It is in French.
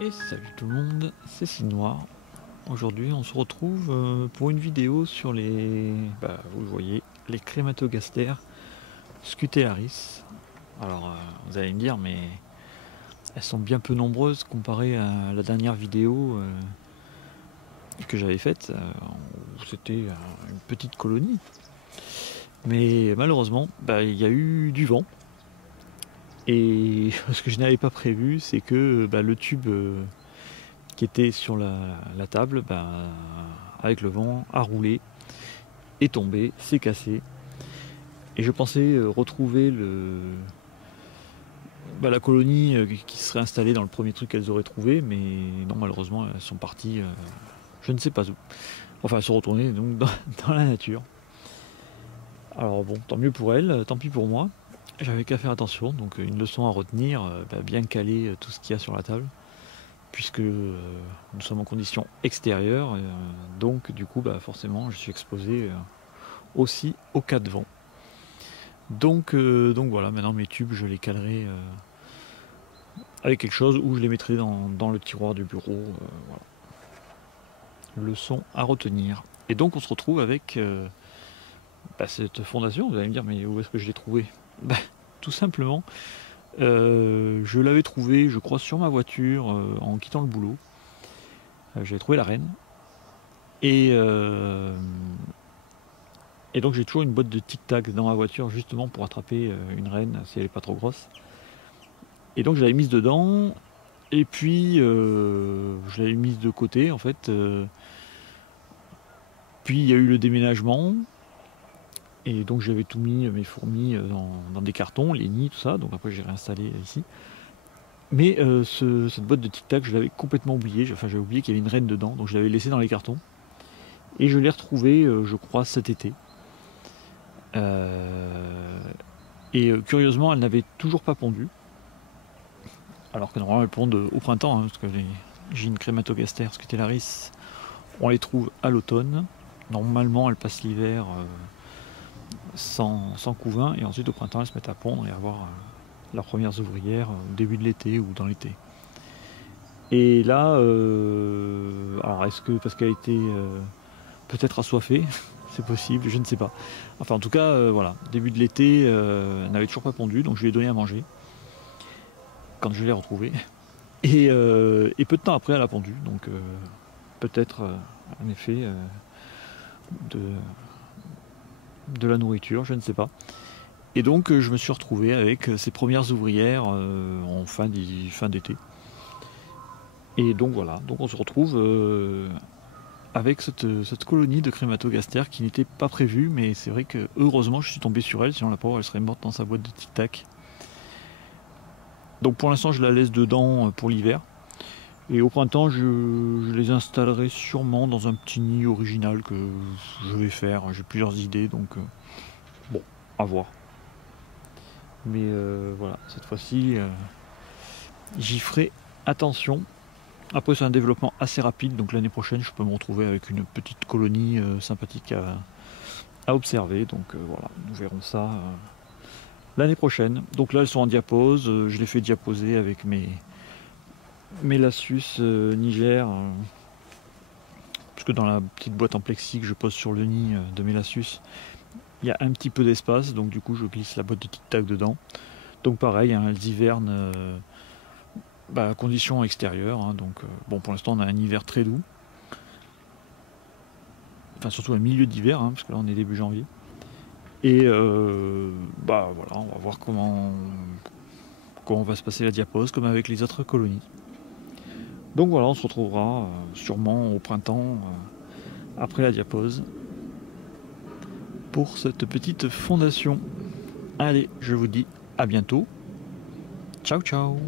Et salut tout le monde, c'est Cinoir. Aujourd'hui on se retrouve pour une vidéo sur les, vous le voyez, les Crématogastères scutellaris. Alors vous allez me dire, mais elles sont bien peu nombreuses comparées à la dernière vidéo que j'avais faite, où c'était une petite colonie. Mais malheureusement, il y a eu du vent. Et ce que je n'avais pas prévu, c'est que le tube qui était sur la table, avec le vent, a roulé, est tombé, s'est cassé. Et je pensais retrouver la colonie qui serait installée dans le premier truc qu'elles auraient trouvé, mais non, malheureusement, elles sont parties, je ne sais pas où. Enfin, elles sont retournées donc dans la nature. Alors bon, tant mieux pour elles, tant pis pour moi. J'avais qu'à faire attention, donc une leçon à retenir, bien caler tout ce qu'il y a sur la table, puisque nous sommes en conditions extérieures, donc du coup forcément je suis exposé aussi au cas de vent. Donc voilà, maintenant mes tubes je les calerai avec quelque chose, ou je les mettrai dans le tiroir du bureau. Voilà. Leçon à retenir. Et donc on se retrouve avec cette fondation. Vous allez me dire, mais où est-ce que je l'ai trouvée? Tout simplement, je l'avais trouvée, je crois, sur ma voiture en quittant le boulot. J'avais trouvé la reine. Et donc j'ai toujours une boîte de tic-tac dans ma voiture, justement pour attraper une reine si elle n'est pas trop grosse. Et donc je l'avais mise dedans, et puis je l'avais mise de côté en fait. Puis il y a eu le déménagement, et donc j'avais tout mis, mes fourmis, dans des cartons, les nids, tout ça. Donc après j'ai réinstallé ici. Mais cette boîte de tic-tac, je l'avais complètement oubliée. J'avais oublié qu'il y avait une reine dedans, donc je l'avais laissée dans les cartons. Et je l'ai retrouvée, je crois, cet été. Et curieusement, elle n'avait toujours pas pondu. Alors que normalement, elles pondent au printemps, parce que les Gines Crématogastères scutellaris, on les trouve à l'automne. Normalement, elles passent l'hiver sans couvain, et ensuite au printemps, elles se mettent à pondre et à avoir leurs premières ouvrières au début de l'été ou dans l'été. Et là, alors est-ce que parce qu'elle a été peut-être assoiffée, c'est possible, je ne sais pas. Enfin en tout cas, voilà, début de l'été, elle n'avait toujours pas pondu, donc je lui ai donné à manger quand je l'ai retrouvée. Et peu de temps après, elle a pondu, donc peut-être en effet de la nourriture, je ne sais pas. Et donc je me suis retrouvé avec ces premières ouvrières en fin d'été. Et donc voilà, donc on se retrouve avec cette colonie de crématogastères qui n'était pas prévue, mais c'est vrai que heureusement je suis tombé sur elle, sinon la pauvre elle serait morte dans sa boîte de tic-tac. Donc pour l'instant je la laisse dedans pour l'hiver. Et au printemps je les installerai sûrement dans un petit nid original que je vais faire. J'ai plusieurs idées, donc bon, à voir. Mais voilà, cette fois-ci j'y ferai attention. Après c'est un développement assez rapide, donc l'année prochaine je peux me retrouver avec une petite colonie sympathique à observer. Donc voilà, nous verrons ça l'année prochaine. Donc là elles sont en diapose, je les fais diaposer avec mes Lassus Niger, parce que dans la petite boîte en plexi que je pose sur le nid de mes Lassus, il y a un petit peu d'espace, donc du coup je glisse la boîte de tic-tac dedans. Donc pareil, elles hivernent à conditions extérieures, donc bon, pour l'instant on a un hiver très doux, enfin surtout un milieu d'hiver, parce que là on est début janvier. Et voilà, on va voir comment va se passer la diapose, comme avec les autres colonies. Donc voilà, on se retrouvera sûrement au printemps, après la diapose, pour cette petite fondation. Allez, je vous dis à bientôt. Ciao ciao.